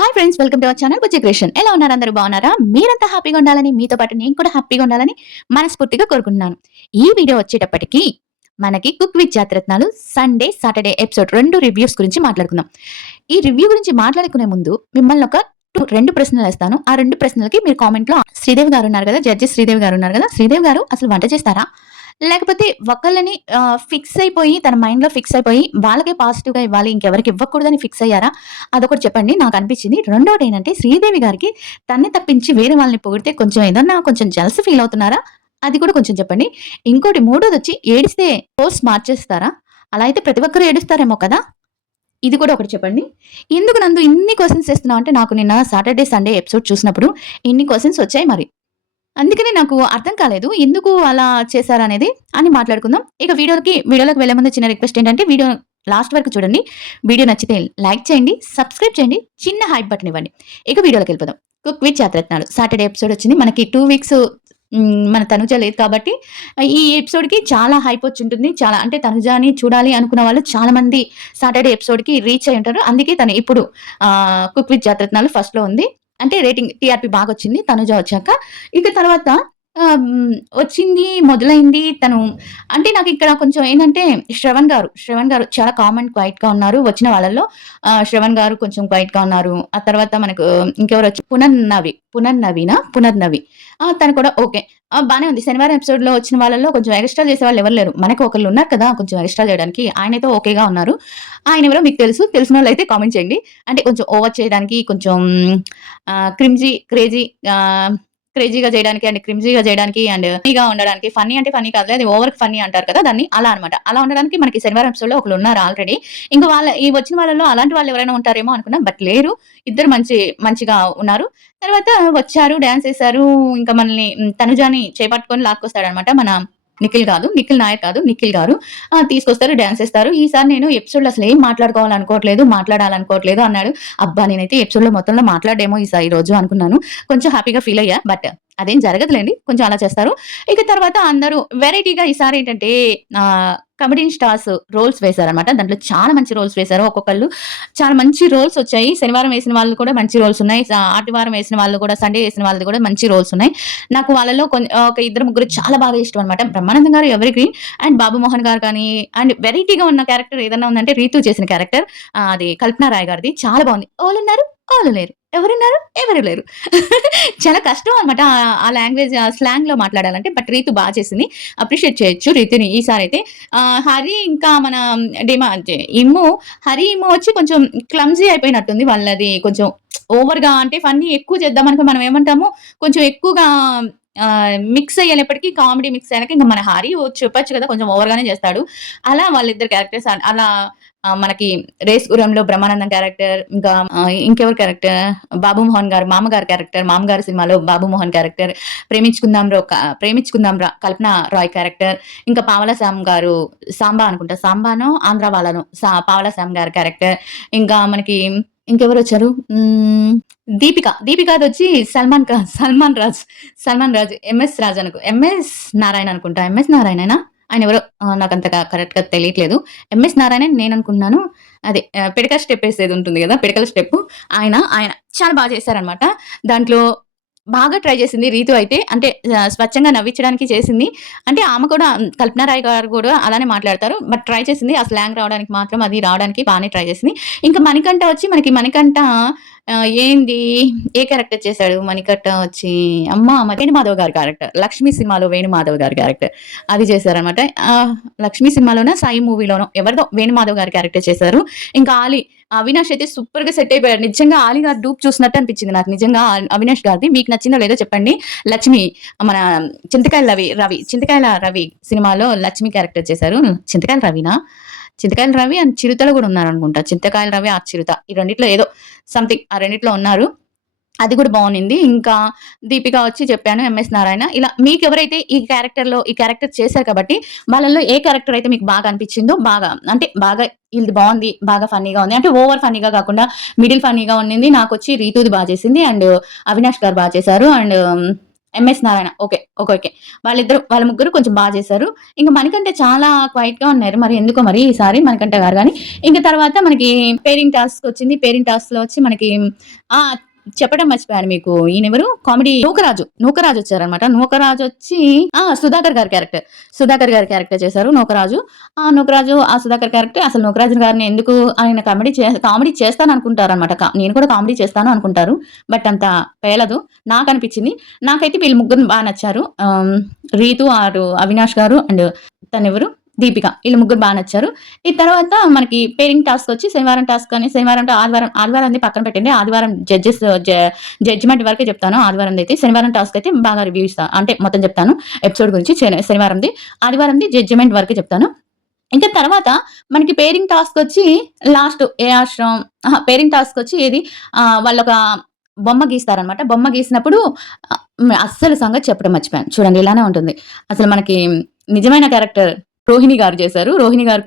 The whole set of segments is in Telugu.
Hi friends, welcome to our channel Bujji creation. ఎలా ఉన్నారు? అందరూ బాగున్నారా? మీరంతా హ్యాపీగా ఉండాలని, మీతో పాటు నేను కూడా హ్యాపీగా ఉండాలని మనస్ఫూర్తిగా కోరుకుంటున్నాను. ఈ వీడియో వచ్చేటప్పటికి మనకి cook with Jathiratnalu Sunday, Saturday episode 2 reviews గురించి మాట్లాడుకుందాం. ఈ రివ్యూ గురించి మాట్లాడుకునే ముందు మిమ్మల్ని ఒక 2 ప్రశ్నలు వేస్తాను. ఆ 2 ప్రశ్నలకి మీరు కామెంట్ లో శ్రీదేవి గారు ఉన్నారు కదా, జడ్జి శ్రీదేవి గారు ఉన్నారు కదా, శ్రీదేవి గారు అసలు వంట చేస్తారా? లేకపోతే ఒకళ్ళని ఫిక్స్ అయిపోయి తన మైండ్‌లో ఫిక్స్ అయిపోయి వాళ్ళకే పాజిటివ్‌గా ఇవ్వాలి. ఇంకెవరికి ఇవ్వకూడదని ఫిక్స్ అయ్యారా? అదొకటి చెప్పండి. నాకనిపించింది. రెండోటేంటంటే శ్రీదేవి గారికి తన్ని తప్పించి వేరే వాళ్ళని పొగిడితే కొంచెం ఏదన్నా కొంచెం జెలసీ ఫీల్ అవుతున్నారా? అది కూడా కొంచెం చెప్పండి. ఇంకోటి మూడోదొచ్చి ఏడిస్తే కోర్స్ మార్చేస్తారా? అలా అయితే ప్రతి ఒక్కరు ఏడుస్తారేమో కదా! ఇది కూడా ఒకటి చెప్పండి. ఎందుకు నందు ఇన్ని క్వెషన్స్ ఏస్తున్నావంటే నాకు నిన్న సాటర్‌డే, సండే ఎపిసోడ్ చూసినప్పుడు ఇన్ని క్వెషన్స్ వచ్చాయి మరి. అందుకనే నాకు అర్థం కాలేదు. ఎందుకు అలా చేశారనేది అని మాట్లాడుకుందాం. ఇక వీడియోలోకి వెళ్ళే ముందు చిన్న రిక్వెస్ట్ ఏంటంటే వీడియో లాస్ట్ వరకు చూడండి. వీడియో నచ్చితే లైక్ చేయండి, సబ్స్క్రైబ్ చేయండి, చిన్న హైప్ బటన్ ఇవ్వండి. ఇక వీడియోలోకెళ్ళిపోదాం. Cook with Jathiratnalu Saturday episode వచ్చింది. మనకి 2 వీక్స్ మన తనుజ లేదు కాబట్టి ఈ ఎపిసోడ్‌కి చాలా హైప్ వచ్చుంటుంది. చాలా అంటే తనుజని చూడాలి అనుకున్న వాళ్ళు చాలా మంది సాటర్డే ఎపిసోడ్‌కి రీచ్ అయ్యి ఉంటారు. అందుకే తను ఇప్పుడు కుక్ విత్ జాతిరత్నాలు ఫస్ట్‌లో ఉంది. అంటే రేటింగ్ టీఆర్‌పీ బాగొచ్చింది తనుజ వచ్చాక. ఇక తర్వాత వచ్చింది, మొదలైంది తను. అంటే నాకిక్కడ కొంచెం ఏందంటే శ్రవణ్ గారు చాలా కామ్ అండ్ క్వైట్‌గా ఉన్నారు. వచ్చిన వాళ్ళలో శ్రవణ్ గారు కొంచెం క్వైట్‌గా ఉన్నారు. ఆ తర్వాత మనకు ఇంకెవరొచ్చి పునర్నవి. తను కూడా ఓకే. బానే ఉంది. శనివారం ఎపిసోడ్‌లో వచ్చిన వాళ్ళలో కొంచెం ఎగస్ట్రా చేసేవాళ్ళు ఎవరు లేరు. మనకు ఒకళ్ళు ఉన్నారు కదా! కొంచెం ఎగస్ట్రా చేయడానికి. ఆయనైతే ఓకేగా ఉన్నారు. ఆయనెవరో మీకు తెలుసు. తెలిసినోళ్ళైతే కామెంట్ చేయండి. అంటే కొంచెం ఓవర్ చేయడానికి కొంచెం క్రేజీ క్రేజీగా చేయడానికి అండ్ క్రింజీగా చేయడానికి అండ్ ఫన్నీగా ఉండడానికి. ఫన్నీ అంటే ఫన్నీ కాదులే, అది ఓవర్ ఫన్నీ అంటారు కదా దాన్ని. అలా అన్నమాట. అలా ఉండడానికి మనకి శనివారం ఎపిసోడ్‌లో ఒకళ్ళున్నారు ఆల్రెడీ. ఇంక ఈ వచ్చిన వాళ్ళలో అలాంటి వాళ్ళు ఎవరైనా ఉంటారేమో అనుకున్నా. బట్ లేరు. ఇద్దరు మంచిగా ఉన్నారు. తర్వాత వచ్చారు, డాన్స్ ఏసారు. ఇంకా మనల్ని తనుజాని చేపట్టుకొని లాక్కొస్తాడన్నమాట. నిఖిల్ నాయర్ కాదు, నిఖిల్ గారు. తీసుకొస్తారు, డాన్స్ ఏస్తారు. ఈసారి నేను ఎపిసోడ్‌లో అసలేం మాట్లాడాలనుకోవట్లేదు అన్నాడు. అబ్బా! నేనైతే ఎపిసోడ్‌లో మొత్తంలో మాట్లాడేమో ఈరోజు అనుకున్నాను. కొంచెం హ్యాపీగా ఫీల్ అయ్యా. బట్ అదేం జరగదులెండి. కొంచెం అలా చేస్తారు. ఇక తర్వాత అందరూ వెరైటీగా ఈసారేంటంటే కమెడియన్ స్టార్స్ రోల్స్ వేశారన్నమాట. దాంట్లో చాలా మంచి రోల్స్ వేశారు. ఒక్కొక్కళ్ళు చాలా మంచి రోల్స్ వచ్చాయి. శనివారం వేసిన వాళ్ళు కూడా మంచి రోల్స్ ఉన్నాయి. ఆదివారం వేసిన వాళ్ళు కూడా, సండే వేసిన వాళ్ళది కూడా మంచి రోల్స్ ఉన్నాయి. నాకు వాళ్ళలో ఒక ఇద్దరు ముగ్గురు చాలా బాగా ఇష్టం అన్నమాట. బ్రహ్మానందం గారు ఎవర్ గ్రీన్ అండ్ బాబు మోహన్ గారు కానీ అండ్ వెరైటీగా ఉన్న క్యారెక్టర్ ఏదన్నా ఉందంటే రీతు చేసిన క్యారెక్టర్. అది కల్పన రాయ్ గారిది చాలా బాగుంది. ఓలున్నారు, ఓలు లేరు. ఎవరున్నారు, ఎవరు లేరు. చాలా కష్టం అన్నమాట. ఆ లాంగ్వేజ్ ఆ స్లాంగ్‌లో మాట్లాడాలంటే. బట్ రీతు బా చేసింది. అప్రిషియేట్ చేయొచ్చు రీతుని ఈసారైతే. హరి ఇంకా మన అంటే హరి, ఇమ్ము వచ్చి కొంచెం క్లమ్జీ అయిపోయినట్టుంది. వాళ్ళది కొంచెం ఓవర్‌గా అంటే ఫన్నీ ఎక్కువ చేద్దామనుకో మనం ఏమంటాము, కొంచెం ఎక్కువగా మిక్స్ అయ్యేటప్పటికి కామెడీ మిక్స్ అయ్యాక ఇంక మన హరి చెప్పొచ్చు కదా! కొంచెం ఓవర్‌గానే చేస్తాడు. అలా వాళ్ళిద్దరు క్యారెక్టర్స్ అలా మనకి 'రేస్ గుర్రంలో' బ్రహ్మానందం క్యారెక్టర్, ఇంకా ఇంకెవరి క్యారెక్టర్, బాబు మోహన్ గారు మామగారు క్యారెక్టర్, మామగారు సినిమాలో బాబు మోహన్ క్యారెక్టర్, 'ప్రేమించుకుందాం రా' కల్పన రాయ్ క్యారెక్టర్, ఇంకా పావలా శామ్ గారు సాంబా అనుకుంటా, సాంబానో ఆంధ్ర వాళ్ళనో పావలా శామ్ గారి క్యారెక్టర్, ఇంకా మనకి ఇంకెవరొచ్చారు? దీపికదొచ్చి సల్మాన్ రాజ్, ఎంఎస్ నారాయణ అనుకుంటా. ఎంఎస్ నారాయణేనా? ఆయనెవరో నాకంతగా కరెక్ట్‌గా తెలియట్లేదు. ఎంఎస్ నారాయణ నేననుకుంటున్నాను. అదే పిడకల స్టెప్ ఏసేది ఉంటుంది గదా! పిడకల స్టెప్పు ఆయన చాలా బా చేశారనమాట. దాంట్లో బాగా ట్రై చేసింది రీతు అయితే. అంటే స్వచ్ఛంగా నవ్వించడానికి చేసింది. అంటే ఆమె కూడా కల్పన రాయ్ గారు గూడా అలానే మాట్లాడతారు. బట్ ట్రై చేసింది. ఆ స్లాంగ్ రావడానికి మాత్రం అది రావడానికి బానే ట్రై చేసింది. ఇంకా మణికంఠ వచ్చి మనకి ఏంది ఏ క్యారెక్టర్ చేశాడు మణికంఠ వచ్చి వేణుమాధవ్ గారి క్యారెక్టర్. 'లక్ష్మి' సినిమాలో వేణుమాధవ్ గారి క్యారెక్టర్ అది చేశారనమాట. 'లక్ష్మి' సినిమాలోనో, 'సాయి' మూవీలోనో ఎవరిదో వేణుమాధవ్ గారి క్యారెక్టర్ చేశారు. ఇంకా అవినాష్ అయితే సూపర్‌గా సెట్ అయిపోయాడు. నిజంగా ఆలీ గారి డూప్ చూసినట్టు అనిపించింది నాకు. నిజంగా అవినాష్ గారిది. మీకు నచ్చిందో లేదో చెప్పండి. లక్ష్మి మన చింతకాయల రవి సినిమాలో లక్ష్మి క్యారెక్టర్ చేశారు. చింతకాయల రవినా? చింతకాయల రవి అండ్ చిరుతలో కూడా ఉన్నారనుకుంటా. చింతకాయల రవి, చిరుత ఈ రెండిట్లో ఏదో సంథింగ్ ఆ రెండిట్లో ఉన్నారు. అది కూడా బావునింది. ఇంకా దీపిక వచ్చి చెప్పాను. ఎంఎస్ నారాయణ. ఇలా మీకెవరైతే ఈ క్యారెక్టర్ చేశారు కాబట్టి వాళ్ళలో ఏ క్యారెక్టర్ అయితే మీకు బాగా అనిపించిందో బాగా ఈళ్ళది బావుంది. బాగా ఫన్నీగా ఉంది. అంటే ఓవర్ ఫన్నీగా కాకుండా మిడిల్ ఫన్నీగా ఉండింది. నాకొచ్చి రీతూది బా చేసింది. అండ్ అవినాష్ గారు బా చేశారు. And MS Narayana. Okay. Okay. Okay. వాళ్ళ ముగ్గురు కొంచెం చేశారు. ఇంక మణికంఠ చాలా క్వైట్‌గా ఉన్నారు. మరి ఎందుకో మరి ఈసారి మణికంఠ గారు గాని. ఇంక తర్వాత మనకి పేరింగ్ టాస్క్ వచ్చింది. పేరింగ్ టాస్క్‌లో వచ్చి మనకి ఆ! చెప్పడం మర్చిపోయాను మీకు. ఈయనెవరు కామెడీ నూకరాజు వచ్చారనమాట. నూకరాజు వచ్చి సుధాకర్ గారి క్యారెక్టర్. సుధాకర్ గారి క్యారెక్టర్ చేశారు నూకరాజు. నూకరాజు సుధాకర్ క్యారెక్టర్ అసలు నూకరాజు గారిని ఎందుకు ఆయన కామెడీ చేస్తాననుకుంటారనమాట. నేను కూడా కామెడీ చేస్తాను అనుకుంటారు. బట్ అంత పేలదు. నాకనిపించింది. నాకైతే వీళ్ళు ముగ్గురు నచ్చారు. రీతు అవినాష్ గారు అండ్ తనెవరు దీపిక వీళ్ళు ముగ్గురు నచ్చారు. ఈ తర్వాత మనకి పేరింగ్ టాస్క్ వచ్చి శనివారం టాస్క్ అని శనివారం టు ఆదివారం పక్కన పెట్టండి. ఆదివారం జడ్జిమెంట్ వరకే చెప్తాను. ఆదివారం అయితే శనివారం టాస్క్ అయితే బాగా రివ్యూ ఇస్తాను. అంటే మొత్తం చెప్తాను ఎపిసోడ్ గురించి. ఆదివారంది జడ్జిమెంట్ వరకే చెప్తాను. ఇంకా తర్వాత మనకి పేరింగ్ టాస్క్ వచ్చి లాస్ట్ పేరింగ్ టాస్క్ వచ్చి ఏది వాళ్ళొక బొమ్మ గీస్తారనమాట. బొమ్మ గీసినప్పుడు అస్సలు సంగతి చెప్పడం మర్చిపోయాను. చూడండి ఇలానే ఉంటుంది. అసలు మనకి నిజమైన క్యారెక్టర్ రోహిణి గారు చేశారు. రోహిణి గారు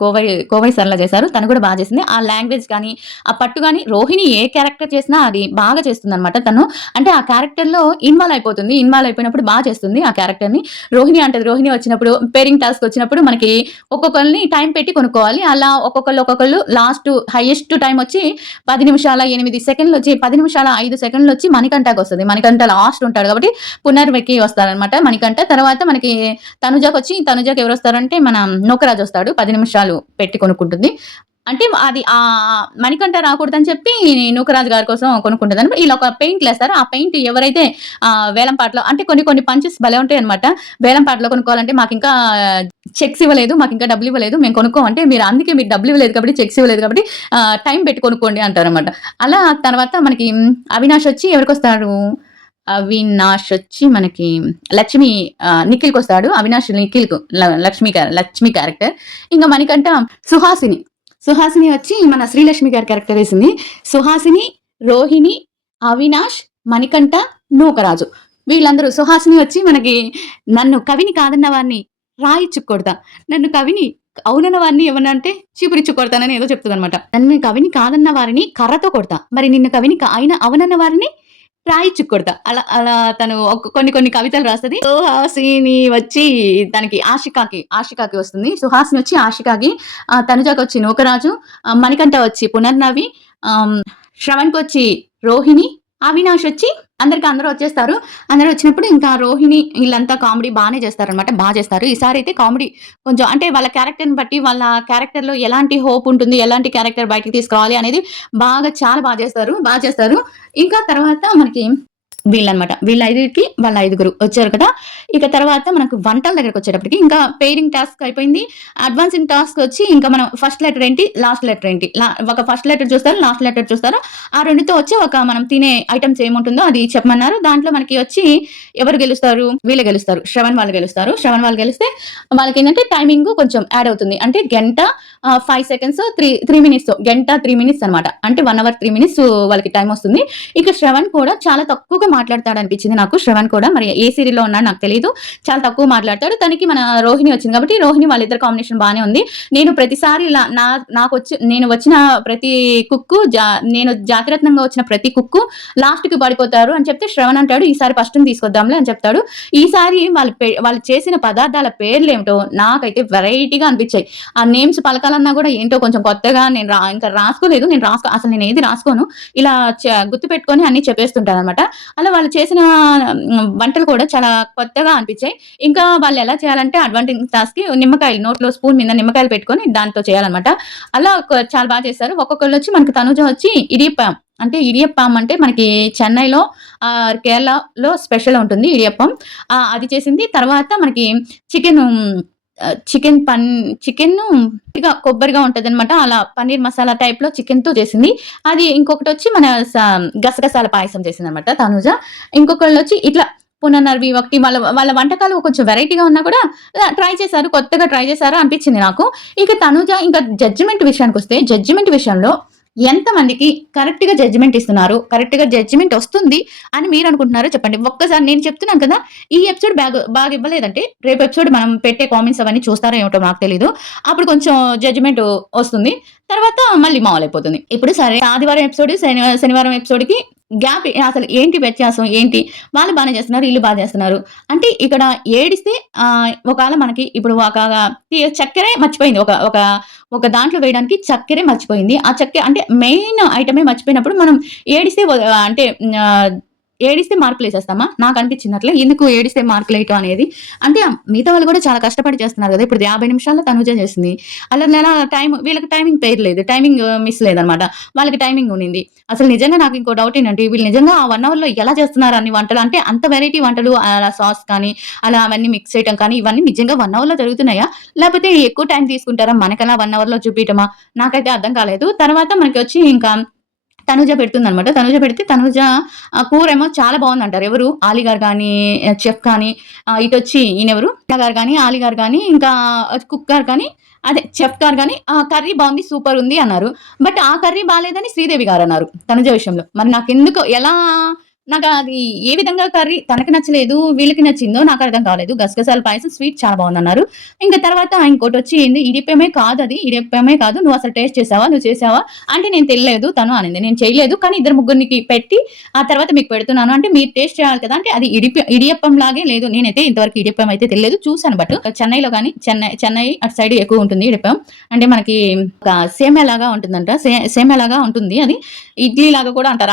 కోవై సరళ చేశారు. తను కూడా చేసింది. ఆ లాంగ్వేజ్ కానీ, ఆ పట్టు గాని రోహిణి ఏ క్యారెక్టర్ చేసినా అది బాగా చేస్తుందనమాట. తను అంటే ఆ క్యారెక్టర్‌లో ఇన్వాల్వ్ అయిపోతుంది. ఇన్వాల్వ్ అయిపోయినప్పుడు చేస్తుంది ఆ క్యారెక్టర్‌ని. రోహిణి అంటది. రోహిణి వచ్చినప్పుడు పేరింగ్ టాస్క్ వచ్చినప్పుడు మనకి ఒక్కొక్కళ్ళని టైం పెట్టి కొనుక్కోవాలి. అలా ఒక్కొక్కళ్ళు లాస్ట్ హైయెస్ట్ టైం వచ్చి 10 నిమిషాల 8 సెకండ్లు వచ్చి 10 నిమిషాల 5 సెకండ్లు వచ్చి మణికంఠకి వస్తది. మణికంఠ లాస్ట్ ఉంటాడు కాబట్టి పునర్వెక్కి వస్తారనమాట మణికంఠ. తర్వాత మనకి తనుజకి ఎవరు వస్తారంటే మన నూకరాజు వస్తాడు. 10 నిమిషాలు పెట్టి కొనుక్కుంటుంది. అంటే అది మణికంఠ రాకూడదని చెప్పి నూకరాజు గారి కోసం కొనుక్కుంటుందని ఇలా ఒక పెయింట్లు వేస్తారు. ఆ పెయింట్ ఎవరైతే వేలంపాటలో అంటే కొన్ని పంచెస్ భలే ఉంటాయి అనమాట. వేలంపాటలో కొనుక్కోవాలంటే మాకు ఇంకా చెక్స్ ఇవ్వలేదు, మాకు ఇంకా డబ్బులు ఇవ్వలేదు, మేము కొనుక్కోమంటే అందుకే మీరు డబ్బులు ఇవ్వలేదు కాబట్టి చెక్స్ ఇవ్వలేదు కాబట్టి టైం పెట్టి కొనుక్కోండి అంటారనమాట. అలా తర్వాత మనకి అవినాష్ వచ్చి ఎవరికి వస్తారు? అవినాష్ వచ్చి మనకి నిఖిల్కి వస్తాడు. అవినాష్ నిఖిల్కు లక్ష్మి క్యారెక్టర్. ఇంకా మణికంఠ సుహాసిని వచ్చి మన శ్రీలక్ష్మి గారి క్యారెక్టర్ వేసింది. సుహాసిని, రోహిణి, అవినాష్, మణికంఠ, నూకరాజు వీళ్ళందరూ. సుహాసిని వచ్చి మనకి నన్ను కవిని కాదన్న వారిని రాయిచ్చు కొడతా, నన్ను కవిని అవునన్న వారిని ఏమన్నా అంటే చీపురిచ్చు కొడతానని ఏదో చెప్తుంది అనమాట. నన్ను కవిని కాదన్న వారిని కర్రతో కొడతా, మరి నిన్ను కవిని అవునన్న వారిని రాయిచ్చు కొడతా. అలా తను కొన్ని కవితలు రాస్తుంది. సుహాసిని వచ్చి తనకి ఆశికాకి వస్తుంది. సుహాసిని వచ్చి ఆశికాకి, తనుజకి వచ్చి నూకరాజు, మణికంఠ వచ్చి పునర్నవి, శ్రవణ్కి వచ్చి రోహిణి, అవినాష్ వచ్చి అందరూ వచ్చేస్తారు. అందరూ వచ్చినప్పుడు ఇంకా రోహిణి వీళ్ళంతా కామెడీ బాగానే చేస్తారనమాట. బాగా చేస్తారు. ఈసారి అయితే కామెడీ కొంచెం అంటే వాళ్ళ క్యారెక్టర్ని బట్టి వాళ్ళ క్యారెక్టర్లో ఎలాంటి హోప్ ఉంటుంది, ఎలాంటి క్యారెక్టర్ బయటికి తీసుకురావాలి అనేది చాలా బాగా చేస్తారు. ఇంకా తర్వాత మనకి వీళ్ళనమాట. వాళ్ళ 5గురు వచ్చారు కదా. ఇక తర్వాత మనకు వంటల దగ్గరకు వచ్చేటప్పటికి ఇంకా పేరింగ్ టాస్క్ అయిపోయింది. అడ్వాన్సింగ్ టాస్క్ వచ్చి ఇంకా మనం ఫస్ట్ లెటర్ ఏంటి, లాస్ట్ లెటర్ ఏంటి, ఒక ఫస్ట్ లెటర్ చూస్తారు, లాస్ట్ లెటర్ చూస్తారు. ఆ రెండుతో వచ్చి ఒక మనం తినే ఐటమ్స్ ఏముంటుందో అది చెప్పమన్నారు. దాంట్లో మనకి వచ్చి ఎవరు గెలుస్తారు? వీళ్ళు గెలుస్తారు. శ్రవణ్ వాళ్ళు గెలిస్తే వాళ్ళకి ఏంటంటే టైమింగ్ కొంచెం యాడ్ అవుతుంది. అంటే గంట 5 సెకండ్స్ 3 మినిట్స్, గంట 3 మినిట్స్ అనమాట. అంటే 1 అవర్ 3 మినిట్స్ వాళ్ళకి టైం వస్తుంది. ఇక శ్రవణ్ కూడా చాలా తక్కువగా మాట్లాడతాడు అనిపించింది నాకు. శ్రవణ్ కూడా మరి ఏ సీరియల్లో ఉన్నాడు నాకు తెలియదు. చాలా తక్కువ మాట్లాడతాడు. తనకి మన రోహిణి వచ్చింది కాబట్టి రోహిణి వాళ్ళిద్దరు కాంబినేషన్ బాగానే ఉంది. నేను ప్రతిసారి నేను వచ్చిన ప్రతి కుక్కు నేను జాతిరత్నంగా వచ్చిన ప్రతి కుక్కు లాస్ట్ కి పడిపోతారు అని చెప్తే శ్రవణ్ అంటాడు ఈసారి ఫస్ట్ తీసుకొద్దాంలే అని చెప్తాడు. ఈసారి వాళ్ళు చేసిన పదార్థాల పేర్లు ఏమిటో నాకైతే వెరైటీగా అనిపించాయి. ఆ నేమ్స్ పలకాలన్నా కూడా ఏంటో కొంచెం కొత్తగా. నేను ఇంకా రాసుకోలేదు. అసలు నేను ఏది రాసుకోను. ఇలా గుర్తు పెట్టుకొని అన్ని చెప్పేస్తుంటాను అనమాట. అలా వాళ్ళు చేసిన వంటలు కూడా చాలా కొత్తగా అనిపించాయి. ఇంకా వాళ్ళు ఎలా చేయాలంటే అడ్వాంటేజ్ టాస్క్ కి నిమ్మకాయలు నోట్లో స్పూన్ మీద నిమ్మకాయలు పెట్టుకొని దాంతో చేయాలన్నమాట. అలా చాలా బాగా చేస్తారు. ఒక్కొక్కళ్ళు వచ్చి మనకి తనుజ వచ్చి ఇడియప్పం అంటే మనకి చెన్నైలో కేరళలో స్పెషల్ ఉంటుంది ఇడియప్పం. అది చేసింది. తర్వాత మనకి చికెన్ కొబ్బరిగా ఉంటది అనమాట. అలా పన్నీర్ మసాలా టైప్ లో చికెన్ తో చేసింది. అది ఇంకొకటి వచ్చి మన గసగసాల పాయసం చేసింది అనమాట తనుజ. ఇంకొకళ్ళు వచ్చి ఇట్లా పునర్నవి ఒకటి వాళ్ళ వంటకాలు కొంచెం వెరైటీగా ఉన్నా కూడా కొత్తగా ట్రై చేశారు అనిపించింది నాకు. ఇక తనుజ ఇంకా జడ్జిమెంట్ విషయానికి వస్తే, జడ్జిమెంట్ విషయంలో ఎంతమందికి కరెక్ట్ గా జడ్జిమెంట్ ఇస్తున్నారు, కరెక్ట్ గా జడ్జిమెంట్ వస్తుంది అని మీరు అనుకుంటున్నారో చెప్పండి. ఒక్కసారి నేను చెప్తున్నాను కదా, ఈ ఎపిసోడ్ బాగా ఇవ్వలేదంటే రేపు ఎపిసోడ్ మనం పెట్టే కామెంట్స్ అవన్నీ చూస్తారో ఏమిటో నాకు తెలీదు. అప్పుడు కొంచెం జడ్జిమెంట్ వస్తుంది. తర్వాత మళ్ళీ మామూలు అయిపోతుంది. ఇప్పుడు సరే ఆదివారం ఎపిసోడ్ శనివారం ఎపిసోడ్ కి గ్యాప్ అసలు ఏంటి వ్యత్యాసం? ఏంటి? వాళ్ళు బానే చేస్తున్నారు. ఈళ్ళు చేస్తున్నారు. అంటే ఇక్కడ ఏడిస్తే ఒకాళ మనకి ఇప్పుడు చక్కెరే మర్చిపోయింది. ఒక ఒక ఒక దాంట్లో వేయడానికి చక్కెరే మర్చిపోయింది. ఆ అంటే మెయిన్ ఐటమే మర్చిపోయినప్పుడు మనం ఏడిస్తే అంటే ఏడిస్తే మార్కులేసేస్తామా? నాకనిపించింది అట్లా. ఎందుకు ఏడిస్తే మార్కులేయటం అనేది. అంటే మిగతా వాళ్ళు కూడా చాలా కష్టపడి చేస్తున్నారు గదా! ఇప్పుడు 50 నిమిషాల్లో తనుజ చేసింది. అలా వీళ్ళకి టైమింగ్ పేరు లేదు. టైమింగ్ మిస్ లేదనమాట. వాళ్ళకి టైమింగ్ ఉండింది. అసలు నిజంగా నాకు ఇంకో డౌట్ ఏంటంటే వీళ్ళు నిజంగా ఆ 1 అవర్‌లో ఎలా చేస్తున్నారు అన్ని వంటలు? అంటే అంత వెరైటీ వంటలు అలా సాస్ కానీ, అలా అవన్నీ మిక్స్ చేయటం కానీ ఇవన్నీ నిజంగా 1 అవర్‌లో జరుగుతున్నాయా? లేకపోతే ఎక్కువ టైం తీసుకుంటారా? మనకలా 1 అవర్‌లో చూపియటమా? నాకైతే అర్థం కాలేదు. తర్వాత మనకొచ్చి ఇంకా తనూజ పెడుతుందనమాట. తనూజ పెడితే తనూజ కూరేమో చాలా బావుందంటారు. ఎవరు? ఆలి గారు గానీ, చెఫ్ కానీ ఇటొచ్చి ఈయనెవరు? గారు గానీ, ఆలి గారు గానీ, ఇంకా కుక్ గారు కానీ అదే చెఫ్ గారు గానీ కర్రీ బావుంది, సూపరుంది అన్నారు. బట్ ఆ కర్రీ బాలేదని శ్రీదేవి గారన్నారు తనుజ విషయంలో. మరి నాకెందుకో నాకది ఏ విధంగా కర్రీ తనకి నచ్చలేదు, వీళ్ళకి నచ్చిందో నాకర్థం కాలేదు. గసగసాల పాయసం స్వీట్ చాలా బావుందన్నారు. ఇంక తర్వాత ఇంకోటొచ్చి ఏంది ఇడియప్పమే కాదది. ఇడియప్పమే కాదు. నువ్వసలు టేస్ట్ చేసావా? నువ్వు చేసావా? అంటే నేను తినలేదు తను అనింది. నేను చేయలేదు. కానీ ఇద్దరు ముగ్గురికి పెట్టి ఆ తర్వాత మీకు పెడుతున్నాను. అంటే మీరు టేస్ట్ చేయాలి కదా! అంటే అది ఇడియప్పం లాగే లేదు. నేనైతే ఇంతవరకు ఇడియప్పం అయితే తినలేదు. చూసాను బట్ చెన్నైలో గాని చెన్నై అటు సైడ్ ఎక్కువుంటుంది ఇడియప్పం. అంటే మనకి ఒక సేమ్యా లాగా ఉంటుందంట. సేమ్యా లాగా ఉంటుంది అది. ఇడ్లీ లాగా కూడా అంటారు.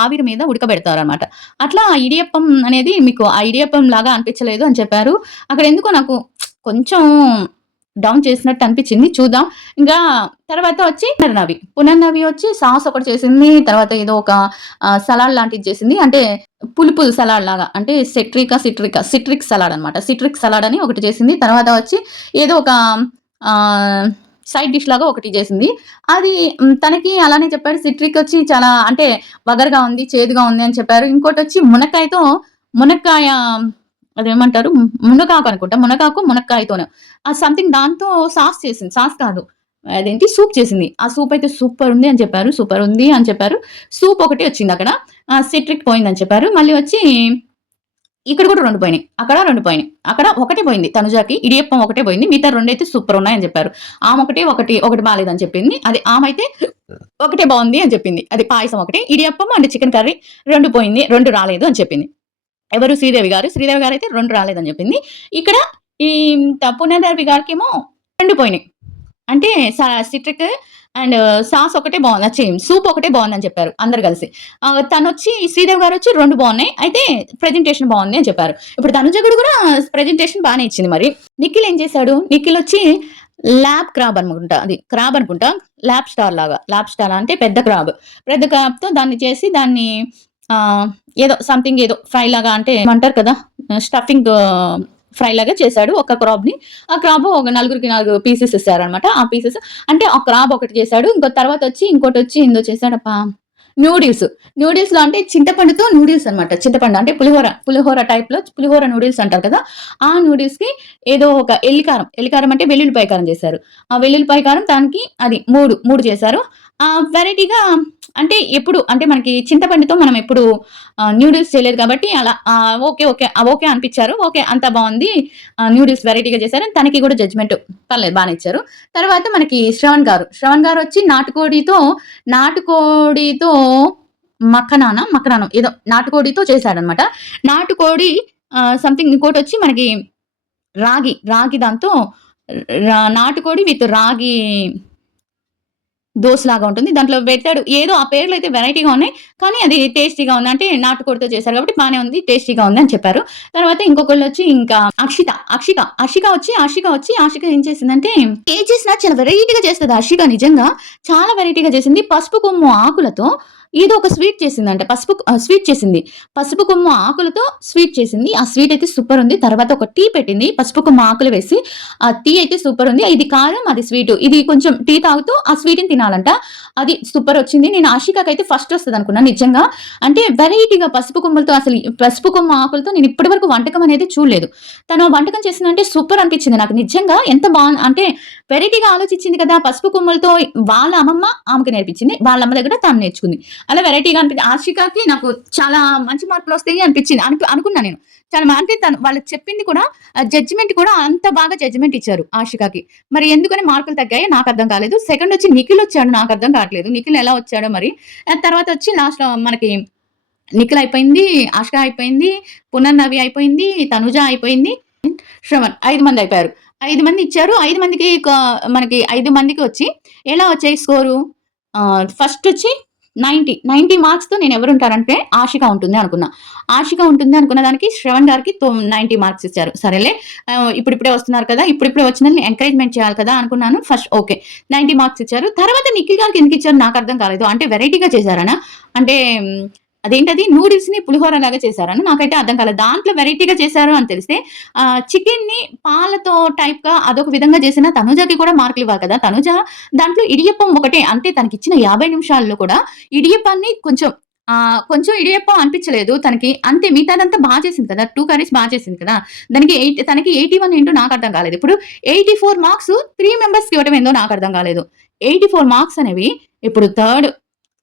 ఆవిరి మీద ఉడకబెడతారనమాట. అట్లా ఆ ఇడియప్పం అనేది మీకు ఆ ఇడియప్పం లాగా అనిపించలేదు అని చెప్పారు. అక్కడ ఎందుకో నాకు కొంచెం డౌన్ చేసినట్టు అనిపించింది. చూద్దాం. ఇంకా తర్వాత వచ్చి పునర్నవి వచ్చి సాస్ ఒకటి చేసింది. తర్వాత ఏదో ఒక సలాడ్ లాంటిది చేసింది. అంటే పులుపు సలాడ్ లాగా. అంటే సిట్రిక్ సలాడ్ అనమాట. సిట్రిక్ సలాడ్ అని ఒకటి చేసింది. తర్వాత వచ్చి ఏదో ఒక సైడ్ డిష్ లాగా ఒకటి చేసింది. అది తనకి అలానే చెప్పారు. సిట్రిక్ వచ్చి చాలా అంటే వగరుగా ఉంది, చేదుగా ఉంది అని చెప్పారు. ఇంకోటొచ్చి మునక్కాయ అదేమంటారు? మునగాకు అనుకుంటా. మునక్కాయతోను. సంథింగ్ దాంతో సాస్ చేసింది. సాస్ కాదు. అదేంటి సూప్ చేసింది. ఆ సూప్ అయితే సూపరుంది అని చెప్పారు. సూపరుంది అని చెప్పారు. సూప్ ఒకటే వచ్చిందక్కడ. సిట్రిక్ పోయిందని చెప్పారు. మళ్ళీ వచ్చి ఇక్కడ కూడా 2 పోయినాయి. అక్కడ 2 పోయినాయి. అక్కడ ఒకటే పోయింది తనుజాకి. ఇడియప్పం ఒకటే పోయింది. మిగతా 2 అయితే సూపరున్నాయని చెప్పారు. ఒకటి బాలేదని చెప్పింది. అది ఆమైతే ఒకటే బావుంది అని చెప్పింది. అది పాయసం ఒకటి. ఇడియప్పం అండ్ చికెన్ కర్రీ 2 పోయింది. 2 రాలేదు అని చెప్పింది. ఎవరు? శ్రీదేవి గారు. శ్రీదేవి గారైతే 2 రాలేదని చెప్పింది. ఇక్కడ ఈ పునర్నవి గారికేమో 2 పోయినాయి. అంటే సిట్రిక్ అండ్ సాస్ ఒకటే బావుంది. సూప్ ఒకటే బావుందని చెప్పారు అందరూ కలిసి. తనొచ్చి శ్రీదేవి గారొచ్చి 2 బావున్నాయి. అయితే ప్రెజెంటేషన్ బావుంది అని చెప్పారు. ఇప్పుడు తనుజ కూడా ప్రెజెంటేషన్ బానే ఇచ్చింది మరి. నిఖిల్ ఏం చేశాడు? నిఖిల్ వచ్చి ల్యాబ్ క్రాబ్ అనుకుంటా. అది క్రాబ్ అనుకుంటా. ల్యాబ్ స్టార్ అంటే పెద్ద క్రాబ్. పెద్ద క్రాబ్‌తో దాన్ని చేసి దాన్ని ఏదో సంథింగ్ ఏదో ఫ్రై లాగా అంటే ఏమంటారు కదా! స్టఫింగ్ ఫ్రై లాగా చేశాడు ఒక క్రాబ్‌ని. ఆ క్రాబ్ ఒక నలుగురికి 4 పీసెస్ ఇచ్చారనమాట. ఆ పీసెస్ అంటే ఆ క్రాబ్ ఒకటి చేశాడు. ఇంకోటొచ్చి ఏందో చేశాడబ్బా! నూడిల్స్‌లో అంటే చింతపండుతో నూడిల్స్ అనమాట. చింతపండు అంటే పులిహోర టైప్‌లో పులిహోర నూడిల్స్ అంటారు కదా! ఆ నూడిల్స్‌కి ఏదో ఒక ఎల్లికారం అంటే వెల్లుల్లిపాయ కారం చేశారు. ఆ వెల్లుల్లిపాయ కారం దానికి అది 3 చేశారు. వెరైటీగా అంటే అంటే మనకి చింతపండుతో మనం ఎప్పుడు నూడిల్స్ చేయలేదు కాబట్టి అలా ఓకే అనిపించారు. ఓకే అంతా బావుంది. నూడిల్స్ వెరైటీగా చేశారని తనకి కూడా జడ్జ్‌మెంట్ పర్లేదు బానే ఇచ్చారు. తర్వాత మనకి శ్రవణ్ గారొచ్చి నాటుకోడితో మక్కనానం ఏదో నాటుకోడితో చేశాడనమాట. నాటుకోడి సంథింగ్ ఇంకోటొచ్చి మనకి రాగి దాంతో నాటుకోడి విత్ రాగి దోసలాగా ఉంటుంది. దాంట్లో పెట్టాడు. ఏదో ఆ పేర్లయితే వెరైటీగా ఉన్నాయి. కానీ అది టేస్టీగా ఉంది. అంటే నాటుకోడితో చేశారు కాబట్టి బానే ఉంది. టేస్టీగా ఉంది అని చెప్పారు. తర్వాత ఇంకొకళ్ళొచ్చి ఇంకా ఆషిక ఏం చేసిందంటే ఏం చేసినా చాలా వెరైటీగా చేస్తది ఆషిక నిజంగా. చాలా వెరైటీగా చేసింది. పసుపు కొమ్ము ఆకులతో ఏదో ఒక స్వీట్ చేసిందంట. స్వీట్ చేసింది. పసుపు కొమ్ము ఆకులతో స్వీట్ చేసింది. ఆ స్వీట్ అయితే సూపరుంది. తర్వాత ఒక టీ పెట్టింది. పసుపు కొమ్ము ఆకులు వేసి ఆ టీ అయితే సూపరుంది. ఇది కారం, అది స్వీటు. ఇది కొంచెం టీ తాగుతూ ఆ స్వీట్‌ని తినాలంట. అది సూపరొచ్చింది. నేను ఆషికకైతే ఫస్ట్ వస్తదనుకున్నా నిజంగా. అంటే వెరైటీగా పసుపు కొమ్ము ఆకులతో నేను ఇప్పటి వరకు వంటకం అనేది చూడలేదు. తను వంటకం చేసిందంటే సూపర్ అనిపించింది నాకు నిజంగా. ఎంత అంటే వెరైటీగా ఆలోచించింది కదా! పసుపు కొమ్ములతో వాళ్ళ అమ్మమ్మ ఆమెకు నేర్పించింది. వాళ్ళ అమ్మ దగ్గర తను నేర్చుకుంది. అలా వెరైటీగా ఆషికకి నాకు చాలా మంచి మార్కులొస్తాయి అనిపించింది. అనుకున్నా నేను. చాలా అంటే తను వాళ్ళకి చెప్పింది కూడా జడ్జిమెంట్ కూడా అంత బాగా జడ్జిమెంట్ ఇచ్చారు ఆషికాకి. మరి ఎందుకని మార్కులు తగ్గాయో నాకర్థం కాలేదు. సెకండ్ వచ్చి నిఖిల్ వచ్చాడు నాకర్థం కావట్లేదు. నిఖిల్ ఎలా వచ్చాడో మరి. తర్వాత వచ్చి లాస్ట్‌లో మనకి నిఖిల్ అయిపోయింది, ఆషిక అయిపోయింది, పునర్నవి అయిపోయింది, తనుజ అయిపోయింది, శ్రవణ్ 5 మంది అయిపోయారు. 5 మంది ఇచ్చారు. 5 మందికి మనకి 5 మందికి వచ్చి ఎలా వచ్చాయి స్కోరు ఫస్ట్ వచ్చి 90 మార్క్స్‌తో నేనెవరుంటారంటే ఆషిక ఉంటుంది అనుకున్నా. ఆషిక ఉంటుంది అనుకున్న దానికి శ్రవణ్ గారికి 90 మార్క్స్ ఇచ్చారు. సరేలే ఇప్పుడిప్పుడే వస్తున్నారు కదా! ఇప్పుడిప్పుడే వచ్చినోళ్ళని ఎంకరేజ్‌మెంట్ చేయాలి కదా! అనుకున్నాను. First okay. 90 మార్క్స్ ఇచ్చారు. తర్వాత నిఖిల్ గారికి ఎందుకిచ్చారో నాకర్థం కాలేదు. అంటే వెరైటీగా చేశారనా? అంటే అదేంటది నూడిల్స్‌ని పులిహోర లాగా చేశారనా? నాకైతే అర్థం కాలేదు. దాంట్లో వెరైటీగా చేశారు అని తెలిస్తే చికెన్‌ని పాలతో టైప్‌గా అదొక విధంగా చేసిన తనుజకి కూడా మార్కులివ్వాలి కదా! తనుజ దాంట్లో ఇడియప్పం ఒకటే. అంటే తనకిచ్చిన 50 నిమిషాల్లో కూడా ఇడియప్పాన్ని కొంచెం ఇడియప్పం అనిపించలేదు తనకి. అంతే మిగతాదంతా చేసింది కదా! 2 కర్రీస్ చేసింది కదా! తనకి 81 ఏంటో నాకర్థం కాలేదు. ఇప్పుడు 84 మార్క్స్ 3 మెంబర్స్‌కి ఇవ్వటం ఏందో నాకర్థం కాలేదు. 84 మార్క్స్ అనేవి ఇప్పుడు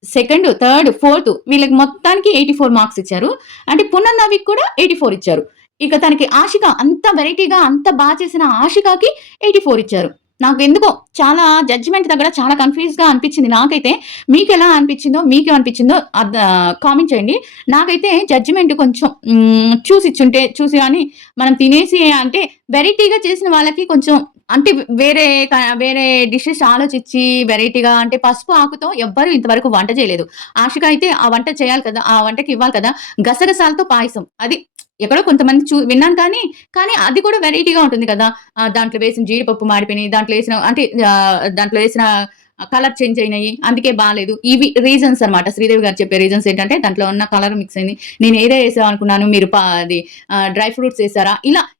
సెకండ్, థర్డ్, ఫోర్త్ వీళ్ళకి మొత్తానికి 84 మార్క్స్ ఇచ్చారు. అంటే పునర్నవికి కూడా 84 ఇచ్చారు. ఇక తనకి ఆషిక అంత వెరైటీగా అంత చేసిన ఆషికకి 84 ఇచ్చారు. నాకెందుకో చాలా జడ్జిమెంట్ దగ్గర చాలా కన్‌ఫ్యూజ్‌గా అనిపించింది నాకైతే. మీకెలా అనిపించిందో, మీకేమనిపించిందో కామెంట్ చేయండి. నాకైతే జడ్జిమెంట్ కొంచెం చూసి గాని మనం తినేసి అంటే వెరైటీగా చేసిన వాళ్ళకి కొంచెం అంటే వేరే డిషెస్ ఆలోచించి వెరైటీగా అంటే పసుపు ఆకుతో ఎవ్వరు ఇంతవరకు వంట చేయలేదు. ఆషిక అయితే ఆ వంట చేయాలి కదా! ఆ వంటకి ఇవ్వాలి కదా! గసగసాలతో పాయసం. అది ఎక్కడో కొంతమంది విన్నాను కానీ అది కూడా వెరైటీగా ఉంటుంది కదా! దాంట్లో వేసిన జీడిపప్పు మాడిపోయినాయి. దాంట్లో వేసిన కలర్ చేంజ్ అయినాయి. అందుకే బాలేదు. ఇవి రీజన్స్ అన్నమాట. శ్రీదేవి గారు చెప్పే రీజన్స్ ఏంటంటే దాంట్లో ఉన్న కలర్ మిక్స్ అయింది. నేను ఏదో ఏసాం అనుకున్నాను. మీరు అది డ్రై ఫ్రూట్స్ ఏసారా?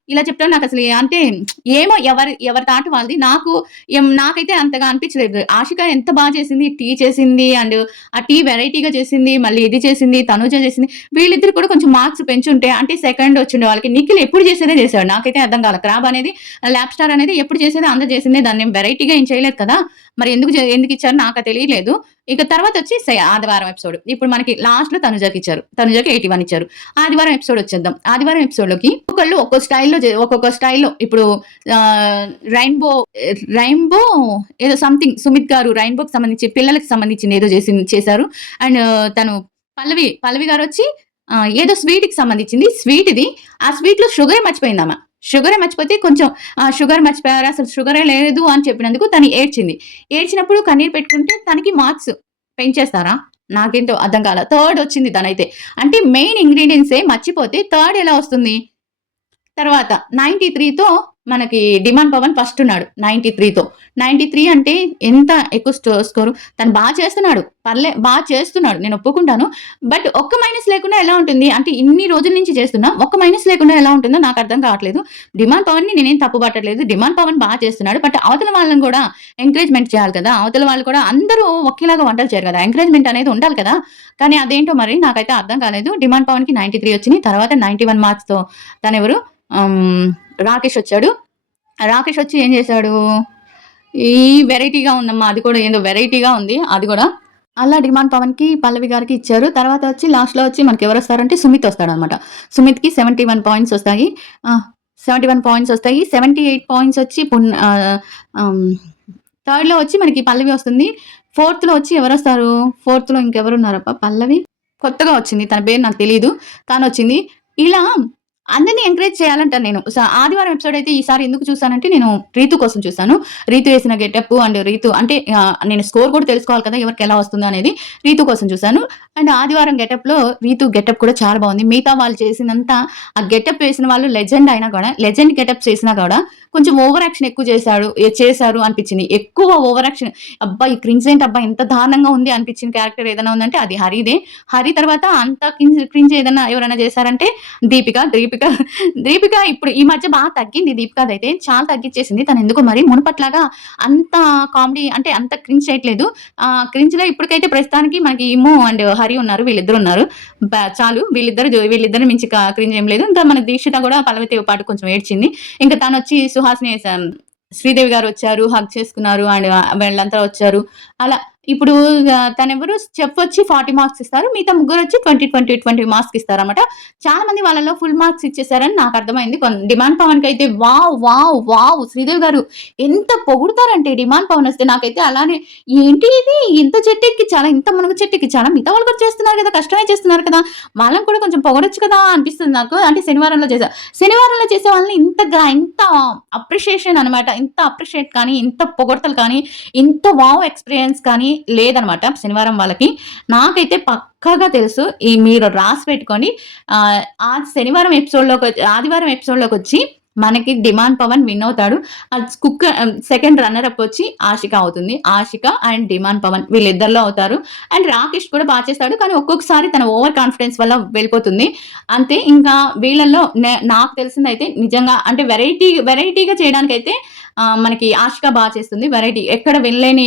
ఇలా చెప్తాను నాకసలు అంటే ఏమో ఎవరి థాట్ వాళ్ళది. నాకైతే అంతగా అనిపించలేదు. ఆషిక ఎంత చేసింది. టీ చేసింది అండ్ ఆ టీ వెరైటీగా చేసింది. మళ్ళీ ఇది చేసింది. తనుజ చేసింది. వీళ్ళిద్దరు కూడా కొంచెం మార్క్స్ పెంచుంటే అంటే సెకండ్ వచ్చిండే వాళ్ళకి. నిఖిల్ ఎప్పుడు చేసేదే చేశాడు. నాకైతే అర్థం కాలే. క్రాబ్ అనేది ల్యాబ్ స్టార్ అనేది ఎప్పుడు చేసేదే అందరూ చేసిందే. దాన్ని వెరైటీగా ఏం చేయలేదు కదా! మరి ఎందుకిచ్చారో నాకు తెలియలేదు. ఇక తర్వాత వచ్చి ఆదివారం ఎపిసోడ్. ఇప్పుడు మనకి లాస్ట్‌లో తనుజకి ఇచ్చారు. తనుజకి 81 ఇచ్చారు. ఆదివారం ఎపిసోడ్ వచ్చేద్దాం. ఆదివారం ఎపిసోడ్‌లోకి ఒక్కొక్కళ్ళు ఒక్కొక్క స్టైల్‌లో ఇప్పుడు రైన్బో ఏదో సంథింగ్ సుమిత్ గారు రైన్బోకి సంబంధించి పిల్లలకి సంబంధించింది ఏదో చేశారు. అండ్ తను పల్లవి గారొచ్చి ఏదో స్వీట్‌కి సంబంధించింది. స్వీట్ ఇది. ఆ స్వీట్‌లో షుగరే మర్చిపోయిందామె. షుగరే మర్చిపోతే కొంచెం షుగర్ మర్చిపోయారు. అసలు షుగరే లేదు అని చెప్పినందుకు తను ఏడ్చింది. ఏడ్చినప్పుడు కన్నీరు పెట్టుకుంటే తనకి మార్క్స్ పెంచేస్తారా? నాకేంటో అర్థం కాల. థర్డ్ వచ్చింది తనైతే. అంటే మెయిన్ ఇంగ్రీడియెంట్సే మర్చిపోతే థర్డ్ ఎలా వస్తుంది? తర్వాత 93తో మనకి డిమాండ్ పవన్ ఫస్ట్ ఉన్నాడు 93తో. 93 అంటే ఎంత ఎక్కువ స్కోరు. తను చేస్తున్నాడు. చేస్తున్నాడు. నేను ఒప్పుకుంటాను. బట్ ఒక్క మైనస్ లేకుండా ఎలా ఉంటుంది? అంటే ఇన్ని రోజుల నుంచి చేస్తున్నా ఒక్క మైనస్ లేకుండా ఎలా ఉంటుందో నాకు అర్థం కావట్లేదు. డిమాండ్ పవన్‌ని నేనేం తప్పు పట్టట్లేదు. డిమాండ్ పవన్ చేస్తున్నాడు. బట్ అవతల వాళ్ళని కూడా ఎంకరేజ్‌మెంట్ చేయాలి కదా! అవతల వాళ్ళు కూడా అందరూ ఒకేలాగా వంటలు చేయరు కదా! ఎంకరేజ్‌మెంట్ అనేది ఉండాలి కదా! కానీ అదేంటో మరి నాకైతే అర్థం కాలేదు. డిమాండ్ పవన్‌కి 93 వచ్చినాయి. తర్వాత 91 మార్క్స్‌తో తనెవరు రాకేష్ వచ్చాడు. రాకేష్ వచ్చి ఏం చేశాడు? ఈ వెరైటీగా ఉందమ్మా. అది కూడా ఏందో వెరైటీగా ఉంది. అది కూడా అలా డిమాండ్ పవన్‌కి, పల్లవి గారికి ఇచ్చారు. తర్వాత వచ్చి లాస్ట్‌లో వచ్చి మనకి ఎవరొస్తారంటే సుమిత్ వస్తాడనమాట. సుమిత్‌కి 71 పాయింట్స్ వస్తాయి. 71 పాయింట్స్ వస్తాయి. 78 పాయింట్స్ వచ్చి థర్డ్‌లో వచ్చి మనకి పల్లవి వస్తుంది. ఫోర్త్‌లో వచ్చి ఎవరొస్తారు? ఫోర్త్‌లో ఇంకెవరున్నారబ్బా? పల్లవి కొత్తగా వచ్చింది. తన పేరు నాకు తెలీదు. తనొచ్చింది. ఇలా అందరిని ఎంకరేజ్ చేయాలంటాను నేను. ఆదివారం ఎపిసోడ్ అయితే ఈసారి ఎందుకు చూసానంటే నేను రీతు కోసం చూసాను. రీతు వేసిన గెటప్ అండ్ రీతు అంటే నేను స్కోర్ కూడా తెలుసుకోవాలి కదా! ఎవరికి ఎలా వస్తుందో అనేది. రీతు కోసం చూసాను. అండ్ ఆదివారం గెటప్‌లో రీతు గెటప్ కూడా చాలా బాగుంది. మిగతా వాళ్ళు చేసినంత ఆ గెటప్ వేసిన వాళ్ళు లెజెండ్ అయినా కూడా లెజెండ్ గెటప్స్ చేసినా కూడా కొంచెం ఓవర్ యాక్షన్ ఎక్కువ చేశారు అనిపించింది. ఎక్కువ ఓవర్ యాక్షన్. అబ్బా! ఈ క్రింజ్ ఏంటి అబ్బా! ఇంత దారుణంగా ఉంది అనిపించిన క్యారెక్టర్ ఏదైనా ఉందంటే అది హరిదే. హరి తర్వాత అంత క్రింజ్ ఏదైనా ఎవరైనా చేశారంటే దీపిక ఇప్పుడు ఈ మధ్య తగ్గింది. దీపికదైతే చాలా తగ్గిచ్చేసింది. తను ఎందుకో మరి మునుపట్లాగా అంత కామెడీ అంటే అంత క్రింజ్ చేయట్లేదు. క్రింజ్‌లో ఇప్పటికైతే ప్రస్తుతానికి మనకి ఇమ్ము అండ్ హరి ఉన్నారు. వీళ్ళిద్దరు ఉన్నారు. చాలు వీళ్ళిద్దరిని మించి క్రింజ్ ఏం లేదు. ఇంకా మన దీక్షిత కూడా పల్లవితో పాటు కొంచెం ఏడ్చింది. ఇంకా తనొచ్చి సుహాసిని శ్రీదేవి గారు వచ్చారు. హగ్ చేసుకున్నారు. అండ్ వీళ్ళంతా వచ్చారు. అలా ఇప్పుడు తనెవరు చెఫ్ వచ్చి 40 మార్క్స్ ఇస్తారు. మిగతా ముగ్గురొచ్చి 20 మార్క్స్‌కి ఇస్తారనమాట. చాలా మంది వాళ్ళలో ఫుల్ మార్క్స్ ఇచ్చేసారని నాకర్థమైంది. డిమాండ్ పవన్‌కైతే wow! Wow! Wow! Sridevi garu ఎంత పొగుడుతారంటే డిమాండ్ పవన్ వస్తే నాకైతే అలానే ఏంటి ఇది ఇంత చెట్టెక్కిచ్చాలా? ఇంత మునగ చెట్టెక్కిచ్చాలా? మిగతా వాళ్ళు కూడా చేస్తున్నారు కదా! కష్టమే చేస్తున్నారు కదా! వాళ్ళని కూడా కొంచెం పొగడొచ్చు కదా! అనిపిస్తుంది నాకు. అంటే శనివారంలో చేశా. శనివారంలో చేసే వాళ్ళని ఇంత అప్రిషియేషన్ అనమాట. ఇంత అప్రిషియేట్ కానీ, ఇంత పొగడ్తలు కానీ, ఇంత వావ్ ఎక్స్‌పీరియన్స్ కానీ లేదనమాట శనివారం వాళ్ళకి. నాకైతే పక్కాగా తెలుసు. మీరు రాసి పెట్టుకోండి. ఆ శనివారం ఆదివారం ఎపిసోడ్‌లోకొచ్చి మనకి డిమాండ్ పవన్ విన్ అవుతాడు. సెకండ్ రన్నర్ అప్ వచ్చి ఆషిక అవుతుంది. ఆషిక అండ్ డిమాండ్ పవన్ వీళ్ళిద్దరిలో అవుతారు. అండ్ రాకేష్ కూడా చేస్తాడు. కానీ ఒక్కొక్కసారి తన ఓవర్ కాన్ఫిడెన్స్ వల్ల వెళ్ళిపోతుంది. అంతే ఇంకా వీళ్ళల్లో నాకు తెలిసిందైతే నిజంగా అంటే వెరైటీగా చేయడానికైతే మనకి ఆషిక చేస్తుంది. వెరైటీ ఎక్కడ వినలేని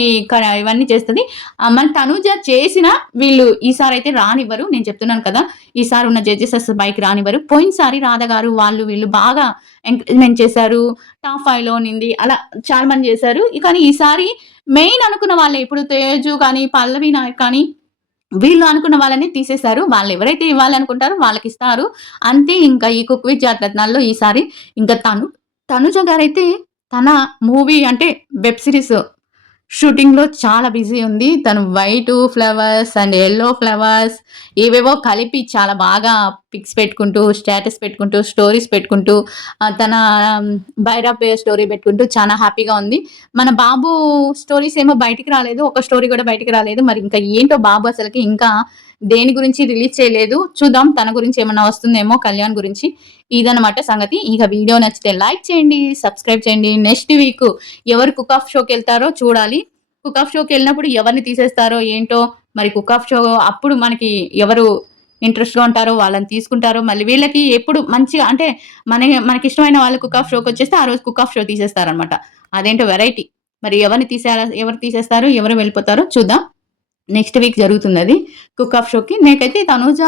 ఇవన్నీ చేస్తది. మన తనూజ చేసినా వీళ్ళు ఈసారైతే రానివ్వరు. నేను చెప్తున్నాను కదా! ఈసారి ఉన్న జడ్జెస్ పైకి రానివ్వరు. పోయినసారి రాధ గారు వాళ్ళు వీళ్ళు బాగా ఎంకరేజ్‌మెంట్ చేశారు. టాప్ 5లో ఉన్నింది. అలా చాలా మంది చేశారు. కానీ ఈసారి మెయిన్ అనుకున్న వాళ్ళే ఇప్పుడు తేజు కానీ, పల్లవి నాయక్ కానీ వీళ్ళు అనుకున్న వాళ్ళని తీసేశారు. వాళ్ళెవరైతే ఇవ్వాలనుకుంటారో వాళ్ళకిస్తారు. అంతే ఇంకా ఈ 'కుక్ విత్ జాతిరత్నాల్లో' ఈసారి ఇంకా తనుజ గారైతే తన మూవీ అంటే వెబ్ సీరీస్ షూటింగ్‌లో చాలా బిజీ ఉంది. తను white flowers and yellow flowers ఏవేవో కలిపి చాలా బాగా పిక్స్ పెట్టుకుంటూ, స్టేటస్ పెట్టుకుంటూ, స్టోరీస్ పెట్టుకుంటూ తన భైరవ్ స్టోరీ పెట్టుకుంటూ చాలా హ్యాపీగా ఉంది. మన బాబు స్టోరీస్ ఏమో బయటికి రాలేదు. ఒక స్టోరీ కూడా బయటికి రాలేదు. మరి ఇంకా ఏంటో బాబు అసలకి ఇంకా దేని గురించి రిలీజ్ చేయలేదు. చూద్దాం తన గురించి ఏమన్నా వస్తుందేమో కళ్యాణ్ గురించి. ఇదనమాట సంగతి. ఇక వీడియో నచ్చితే లైక్ చేయండి, సబ్స్క్రైబ్ చేయండి. నెక్స్ట్ వీక్ ఎవరు కుక్ ఆఫ్ షోకెళ్తారో చూడాలి. కుక్ ఆఫ్ షోకెళ్ళినప్పుడు ఎవరిని తీసేస్తారో ఏంటో మరి కుక్ ఆఫ్ షో అప్పుడు మనకి ఎవరు ఇంట్రెస్ట్‌గా ఉంటారో వాళ్ళని తీసుకుంటారో మళ్ళీ వీళ్ళకి ఎప్పుడు మంచిగా అంటే మనకిష్టమైన వాళ్ళు కుక్ ఆఫ్ షోకొచ్చేస్తే ఆ రోజు కుక్ ఆఫ్ షో తీసేస్తారనమాట. అదేంటో వెరైటీ. మరి ఎవరు తీసేస్తారో, ఎవరు వెళ్ళిపోతారో చూద్దాం. నెక్స్ట్ వీక్ జరుగుతుందది. కుక్ ఆఫ్ షోకి. నాకైతే తనూజ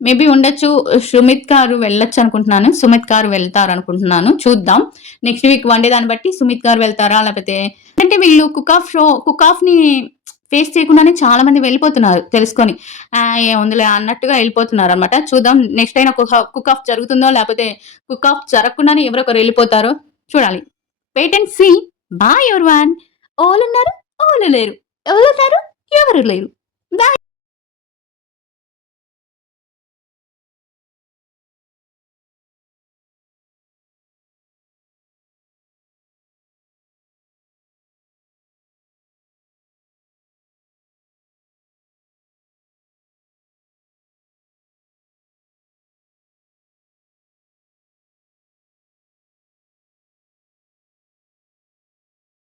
మేబీ ఉండొచ్చు. సుమిత్ గారు వెళ్ళొచ్చనుకుంటున్నాను. సుమిత్ గారు వెళ్తారనుకుంటున్నాను. చూద్దాం. నెక్స్ట్ వీక్ వన్ డే దాన్ని బట్టి సుమిత్ గారు వెళ్తారా? లేపోతే అంటే వీళ్ళు కుక్ ఆఫ్‌ని ఫేస్ చేయకుండానే చాలా మంది వెళ్ళిపోతున్నారు తెలుసుకొని. ఏముందిలే అన్నట్టుగా వెళ్ళిపోతున్నారనమాట. చూద్దాం నెక్స్ట్ అయినా కుక్ ఆఫ్ జరుగుతుందో లేపోతే కుక్ ఆఫ్ జరగకుండానే ఎవరో ఒకరు వెళ్ళిపోతారో చూడాలి. Wait and see. Bye everyone. ఓలున్నారు, ఓలు లేరు. ఎవరున్నారు, ఎవరు లేరు. బాయ్.